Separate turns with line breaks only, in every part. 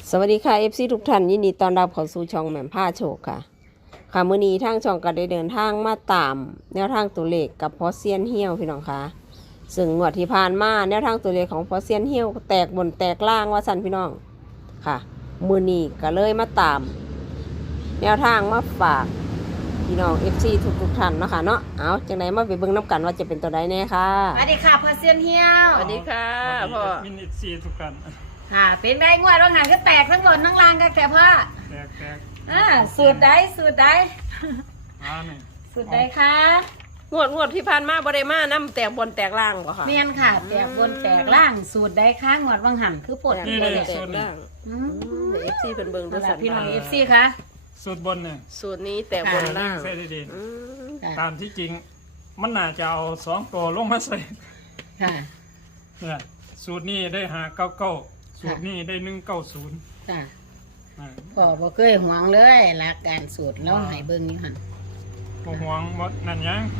สวัสดีค่ะ FC ทุกท่านยินดีต้อนรับเข้าสู่ช่องแหม่มผ้าโชคค่ะค่ะมื้อนี้ทางช่องก็ได้เดินทางมาตามแนวทางตัวเลขกับพอเซียนเฮี้ยวพี่น้องค่ะซึ่งงวดที่ผ่านมาแนวทางตัวเลขของพอเซียนเฮี้ยวแตกบนแตกล่างว่าสั่นพี่น้องค่ะมื้อนี้ก็เลยมาตามแนวทางมาฝากพี่น้อง FC ทุกท่านเนาะค่ะเนาะเอาจังไดมาไปเบิ่งน้ำกันว่าจะเป็นตัวใดแน่ค่ะ
สวัสดีค่ะพ่อเซียนเฮียว
สวัสดีค่ะพ่อ
มินิซีทุกกัน
ค่ะเป็นไงงวดว่างานก็แตกทั้งบนทั้งล่างกันแต่พ่อ
แตก
สูตรใดสูตรใด
นี่
สูตรใดคะ
งวดที่ผ่านมาบ่ได้มาน้ำแตกบนแตกล่างบ่ค่ะ
เมียนค่ะแตกบนแตกล่างสูตรใดคะงวดว่างหันคือปวด
แตก
หั
บ
วน เลย
แตกล่าง
อืม
เอฟซีเป็นเบิงดูสัน
พี่น้องเอฟซีคะ
สูตรบนเนี่ย
สูตรนี้แตกบนล่าง
ใส่ดี
อืม
ๆตามที่จริง มันน่าจะเอา2ตัวลงมาใส่
ค่ะ
เนี่ยสูตรนี้ได้599สูตรนี้ได้190
ค่ะพ่อบ่เคยหวงเลยหลักการสูตรแล้วให้เบิ่งอยู่หั่น
บ่ห่วงบ่นั่นหยัง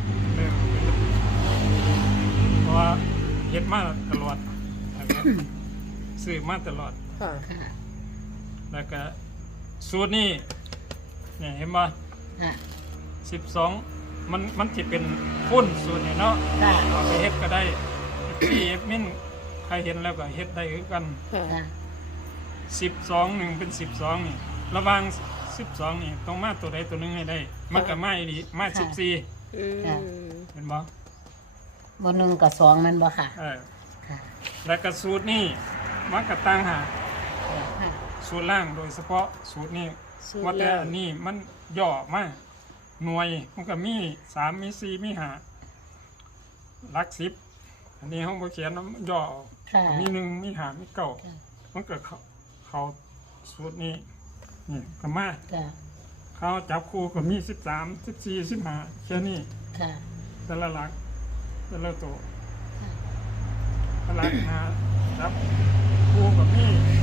เพราะว่าเฮ็ดมาตลอดแล้วก็ซื้อมาตลอด
ค่ะ
ค่ะ
แล้วก็สูตรนี้เนี่ยเห็นบ่
ค่ะ
12มันสิเป็นพุ่นสูตรนี่เนาะ
ค่ะ
เอาไปเฮ็ดก็ได้ที่เอฟมินใครเห็นแล้วก็เฮ็ดได้คือกัน
ค่ะ
ค่ะ
12 1เป็น12นี่ระหว่าง12นี่ต้องมาตัวใดตัวหนึงให้ได้ มันก็มาอีหลีมา14
อืม
เห็นบ่
บนหนึ่งกับสองมันบ่ค่ะ ค่ะ
แล้วก็สูตรนี้มันก็ต่างหาก
ค่ะ
สูตรล่างโดยเฉพาะสูตรนี้
สูตร
ว่าแต่
ล่าง
อันนี้มันย่อมาหน่วยมันก็มี3มี4มี5หลัก10อันนี้เฮาบ่เขียนมันย่อออก
ค่ะ
มี1มี5มี9มันก็เขาสูตรนี้นี่ก็มา
ค่ะ
เขาจับคู่ก็มี13 14 15แค่นี้
ค่ะ
แต่ละหลักแต่ละตัว
ค่ะ
แต่ละหาจับคู่ก็มี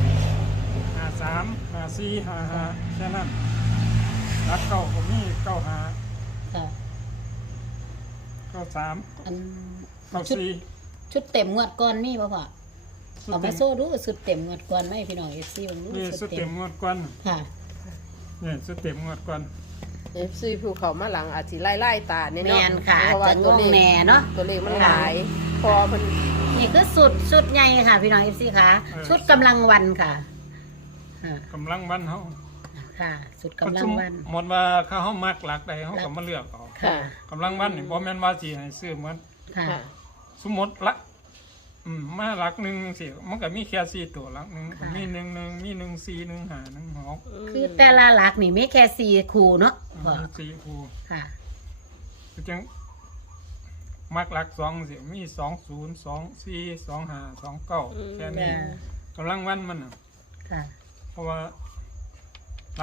53 54 55แค่นั้นหลักเก้าก็มี95
ค่ะ
93
อัน
94
ชุดเต็มงวดก่อนมีป่ะพ่อเอามาโซ่ดูสุดเต็มงวดก่อนไหมพี่น้องเอฟซีบางดู
นี่สุดเต็มงวดก่อน
ค่ะ
นี่สุดเต็มงวดก่อน
เอฟซีผู้เขามาหลังอาจสิไล่ตาเนี่ย
แม
เนาะ
นค่ะ
เพราะว่า
จะง
ตัว
ง
เลข
แน่เนาะ
ตัวเลขมันหลายพอมัน
นี่คือสุดใหญ่ค่ะ พี่น้องเอฟซีค่ะ ชุดกำลังวันค่ะค่ะ
กำลังวันเฮา
ค่ะ สุดกำลังวัน
หมดว่าเขาเฮามักหลักใดเฮาก็มาเลือกเอา
ค่ะ
กำลังวันนี่บ่แม่นว่าสิให้ซื้อเหมือน
ค่ะ
ค่ะ
สมมติละมาหลักหนึ่งสิมันก็มีแค่4ตัวหลักหนึ่งก็มี1 1มี1 4 1 5 1 6
คือแต่ละหลักนี่ไม่แค่สี่คูเนาะพ่อ
มี4คู่
ค่ะ
ก็จังมักหลัก2สิมี2 0 2 4 2 5 2 9แค่นี้กำลังวันมันน่ะ
ค่ะ
เพราะว่าห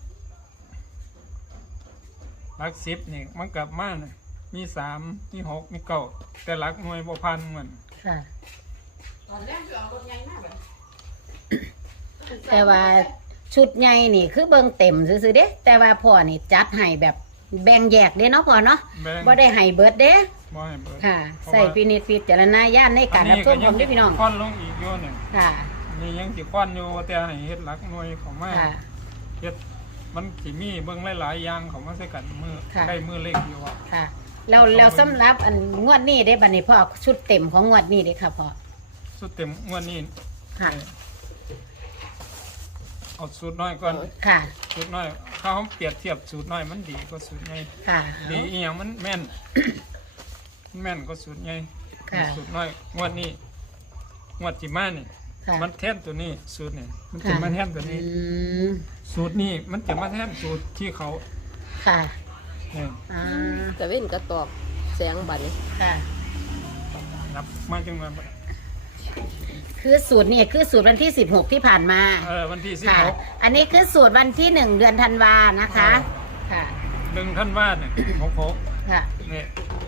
ลัก10นี่มันกลับมาน่ะมี3มี6มี9แต่หลักหน่วยบ่พันมัน
ค่ะแต่ว่าชุดใหญ่นี่คือเบิ่งเต็มซื่อๆเด้แต่ว่าพ่อนี่จัดให้แบบแบ่งแยกเด้เนาะพ่อเนาะ
แบ่ง
บ่ได้ให้เบิดเด้
บ่ให้เบิด
ค่ะ
เพราะว่า
ใส่พินิจพิจารณญาณในการรับชมของพี่น้อง
ค่อนลงอีกอยู่เนี่ย
ค่ะ
นี่ยังสิค่อนอยู่แต่ให้เฮ็ดหลักหน่วยของมา
ค่ะ
เฮ็ดมันสิมีเบิ่งหลายๆอย่างของมาใส่กันมือ
ค่ะ
ได้มือเล็กอยู่ว่า
ค่ะแล้วสำหรับอันงวดนี้ได้บัดนี้พ่อชุดเต็มของงวดนี้เด้ค่ะพ่อ
สุดเต็มงวดนี้
ค่ะ
เอาสูตรน้อยก่อน
ค่ะ
สูตรน้อยถ้าเขาเปรียบเทียบสูตรน้อยมันดีกว่าสูตรใหญ่
ค่ะ
ดีอีหยังมันแม่น มันแม่นกว่าสูตรใหญ่
ค่ะ
สูตรน้อยงวดนี้งวดที่มานี่
ค่ะ
มันแทนตัวนี้สูตรนี่มันจะมาแทนตัวนี้
อืม
สูตรนี้มันจะมาแทนสูตรที่เขา
ค่ะ
เนี่ย
อ่า
ตะเว้นกระตอกแสงบัดนี้
ค่ะ
นับมาจังมา
คือสูตรนี่คือสูตรวันที่16ที่ผ่านมา
วันที่
ค่ะ อันนี้คือสูตรวันที่1เดือนธันวานะคะ ค่ะ
16ท่านว่าเนี่ย66
ค่ะ
เนี่ย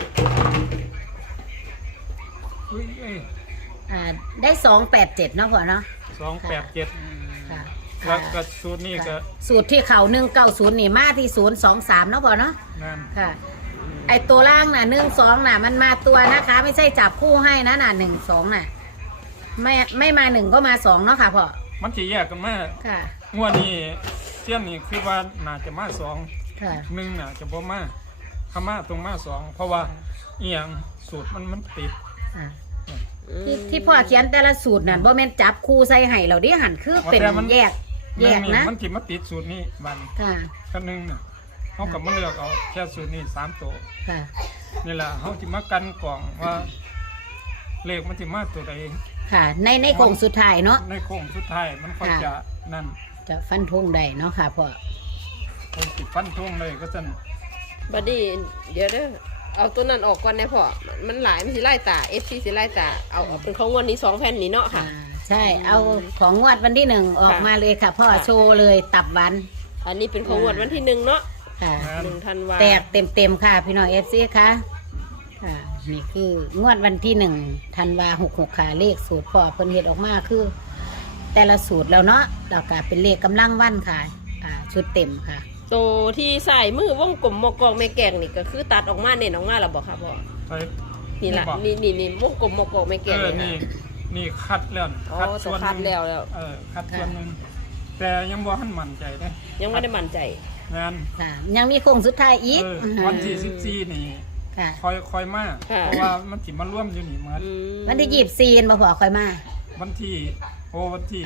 อุ้ย
ได้287เนาะพ่อเนาะ
287
ค่ะ
แล้วก็สูตรนี้ก็
สูตรที่เขา190นี่มาที่023เนาะพ่อเนาะ
นั่น
ค่ะ ไอตัวล่างน่ะ12น่ะมันมาตัวนะคะ ไม่ใช่จับคู่ให้นะน่ะ12น่ะไม่มา1ก็มา2เนาะค่ะพ่อ
มันจะแยกกันมา
ค่ะ
งวดนี้เที่ยงนี้คือว่าน่าจะมาสอง
ค่ะ
หนึ่งน่ะจะบ่มาคามาตรงมาสองเพราะว่าเอียงสูตรมันติด
อ่าที่พ่อเขียนแต่ละสูตรนั่นบ่แม่นจับคู่ใส่ให้เราดิหันคือเป็น
แต่มัน
แยก
หนึ่งนี่
นะ
มันสิมาติดสูตรนี้บัดน
ค่ะ
ก็หนึ่งน่ะเขากับมาเลือกเอาแค่สูตรนี้3ตัว
ค่ะ
นี่แหละเขาสิมากันกล่องว่าเลขมันสิมาตัวใด
ค่ะ ในโค้งสุดท้ายเนาะ
ในโค้งสุดท้ายมันค่อยจะนั่น
จะฟันธงได้เนาะค่ะพ่อ
คนสิฟันทงเลยก็จะ
บัดนี้เดี๋ยวเด้อเอาตัวนั้นออกก่อนนะพ่อมันหลายมันสิไล่ตา FC สิไล่ตาเอาเป็นของงวดนี้2แผ่นนี้เนาะค่ะ
ใช่ เอาของงวดวันที่1ออกมาเลยค่ะพ่อโชว์เลยตับวัน
อันนี้เป็นของงวดวันที่1เนาะ
ค่ะ
1ธันวา
แตกเต็มค่ะพี่น้องFC ค่ะค่ะ นี่คืองวดวันที่1ธันวา66ค่ะเลขสูตรพ่อเพิ่นเฮ็ดออกมาคือ แต่ละสูตรแล้วเนาะแล้วก็เป็นเลขกำลังวันค่ะชุดเต็มค่ะ
ตัวที่ใส่มือวงกลมหมอกกองแม่แกงนี่ก็คือตัดออกมาเน้นออกมาแล้วบอกค่ะพ่อ
ไป
นี่ล่ะ
บอก
นี่วงกลมหมอกกองแม่แกง
นี่
นี่ค่ะ
นี่คัดแล้ว
อ๋อ
คัด
ตั
ส่
ว
วน
คัด
หนึ่ง
แล้ว
คัดส่วนหนึงแต่ยังบ่ทันมั่นใจเด้
ยังไม่ได้มั่นใจ
งาน
ค่ะ ยังมีโค้งสุดท้ายอีก
วันที่14นี่
ค่ะ
คอยมา
ค่ะ
เพราะว่ามันสิมาร่วมอยู่นี่หมด
อืม
วันที่24บ่พอค่อยมา
วันที่วันที่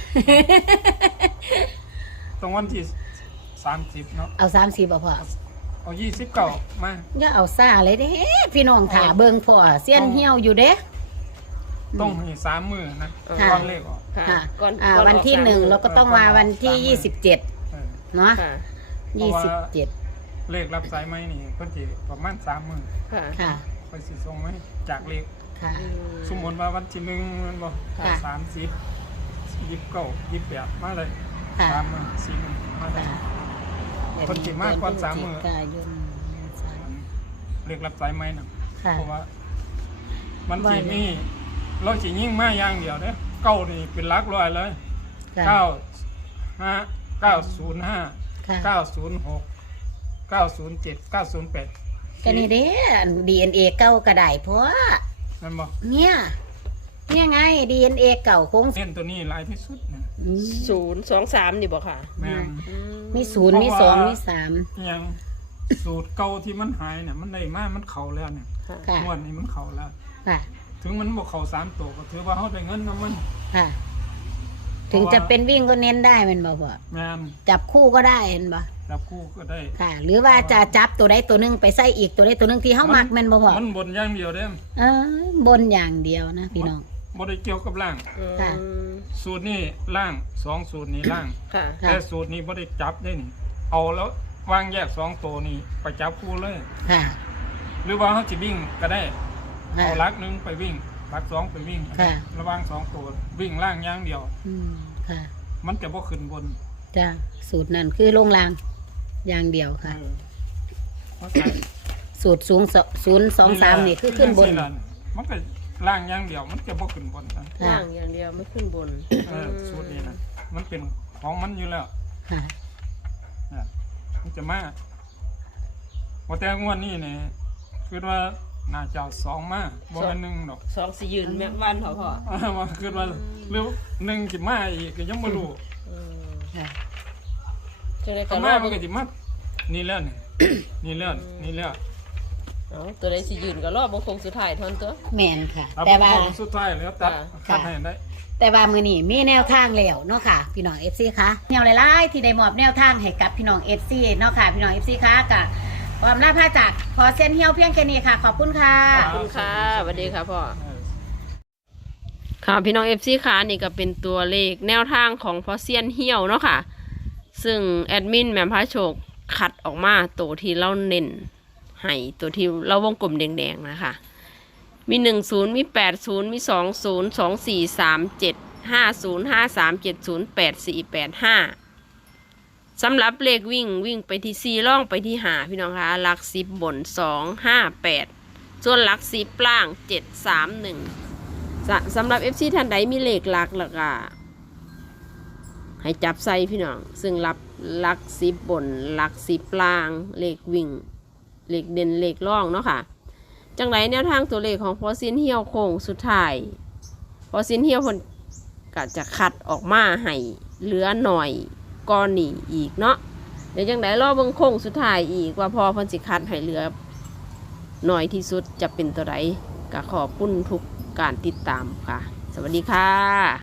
ตรงวันที่30เนาะ
เอา30บ่พอ
เอา29มา
อย่าเอาซ่าเลยเด้พี่น้องถ่าเบิ่งพ่อเสี้ยนเหี่ยวอยู่เด้
ต้องให้3มื้อนะ
ค่ะ
ตอนเลขออก
ค่ะ
ค่ะ
ก่อนก่อ
วันที่
ออก
1เราก็ต้องมาวันที่27
เออ
เนาะ
ค่ะ
27
เลขรับสายไหมนี่เพิ่นสิประมาณ3มื้อ
ค่ะ
ค่ะ
ค่อยสิส่งไหมจากเลข
ค่ะ
อืม
สมมุติว่าวันที่1มันบ่
ค่ะ
30 29 28มาเลย
ค่ะ
3มื้อ4มื้อมาเลย คนสิมากกว่า30มื้อ
พฤศจิกายน
เลขรับสายไหมน่ะ
ค่ะ
เพราะว่า มันสิ
ว่า
มีเราสิยิ่งมาอย่างเดียวเด้เก้านี่เป็นหลักร้อยเลย
ค่ะ
905 905
ค่ะ
906 907 908
ก็นี่เด้ DNA เก่าก็ได้เพราะ
นั่นบ่
เนี่ยไง DNA เก่าคง
เส้นตัวนี้หลายที่สุดเนี่ย
อืม
023นี่บอกค่ะ
แม่น
อื
มี0มี2มี3
อหยังสูตรเก่าที่มันหายเนี่ยมันได้มามันเข้าแล้วเนี่ย
ค่ะ
ค่ะ
งวดนี้มันเข้าแล้ว
ค่ะ
ถึงมันบ่เข้า3ตัวก็ถือว่าเฮาได้เงินนํมัน
ค่ะ ถึงจะเป็นวิ่งก็เน้นได้แมันบ่พ่อ
แม่น
จับคู่ก็ได้เห็นบ่
จับคู่ก็ได้
ค่ะ หรือว่าจะจับตัวใดตัวหนึงไปใส่อีกตัวใดตัวหนึงที่เฮามักแม่นบ่พ่อ
มันบนอย่างเดียวเด้
บนอย่างเดียวนะพี่น้อง
บ่ได้เกี่ยวกับล่าง
ค่ะ
สูตรนี้ล่าง2สูตรนี้ล่าง
ค่ะ
ค่ะ
แต่สูตรนี้บ่ได้จับได้นี่ เอาแล้ววางแยก2ตัวนี้ไปจับคู่เลย
ค่ะ
หรือว่าเฮาสิวิ่งก็ได้
ค่ะ
เอาลักหนึงไปวิ่งลักสองไปวิ่ง
ค่ะ
ระหว่าง2ตัววิ่งล่างอย่างเดียว
อืมค่ะ
มันจะบ่ขึ้นบน
จ้ะสูตรนั้นคือลงรางอย่างเดียวค่ะ
เออเพราะฉะนั้น
สูตร023นี่คือขึ้นบน
มันก็ล่างอย่างเดียว มันจะบ่ขึ้นบนนะ
ค่ะ
ล่างอย่างเดียวไม่ขึ้นบน
สูตรนี้นะมันเป็นของมันอยู่แล้ว
ค่ะ
เนี่ยมันจะมาว่าแต่งวดนี้เนี่ยคือว่าน่าจะเอา2มาบ่แม่น1ดอก
2สิยืนแม่บ้านพ่อพ่อ
ว่าคือว่าหรือ1สิมาอีกก็ยังบ่รู้
ค่ะ
จะได้
ถ้า
ก็ร
มา
อ
มันก็สิมานี่แล้วนี่ นี่แล้วนี่แล้ว
เอาตัวใดสิยืนก็รอบงคงสุดท้ายเทานนตัว
แม่นค่ะ
เอา
แต่ว่า
ของสุดท้ายแล้วตัด
ค่ะ
คัดให้ได้
แต่ว่ามือนี้มีแนวทางแล้วเนาะค่ะ พี่น้อง FC คะแนวหลายๆที่ได้มอบแนวทางให้กับพี่น้อง FC เนาะค่ะพี่น้อง FC คะกับความลาภาจากขอเส้นเหี่ยวเพียงแค่นี้ค่ะ ขอบคุณค่ะ
ขอบคุณค่ะสวัสดีค่ะพ่อ ค่ะพี่น้อง FC ค่ะนี่ก็เป็นตัวเลขแนวทางของพอเซียนเหี่ยวเนาะค่ะ ซึ่งแอดมินแหม่มพระโชคคัดออกมาตัวที่เราเน้นให้ตัวที่เราวงกลมแดงๆนะคะมี10มี80มี20 24 37 50 53 70 84 85สำหรับเลขวิ่งไปที่4ล่องไปที่5พี่น้องคะหลัก10บน2 5 8ส่วนหลัก10ล่าง7 3 1สำหรับ FC ท่านใดมีเลขหลักแล้วก็ให้จับใส่พี่น้องซึ่งรับหลัก10บนหลัก10ล่างเลขวิ่งเลขเด่นเลขร่องเนาะค่ะจังไรแนวทางตัวเลขของพอซินเฮียวโค้งสุดท้ายพอซินเฮียวผลก็จะคัดออกมาให้เหลือหน่อยก้อนนี้อีกเนาะเดี๋ยวจังไดรอเบิ่งโค้งสุดท้ายอีกว่าพอเพิ่นสิคัดให้เหลือหน่อยที่สุดจะเป็นตัวใดก็ขอบคุณทุกการติดตามค่ะสวัสดีค่ะ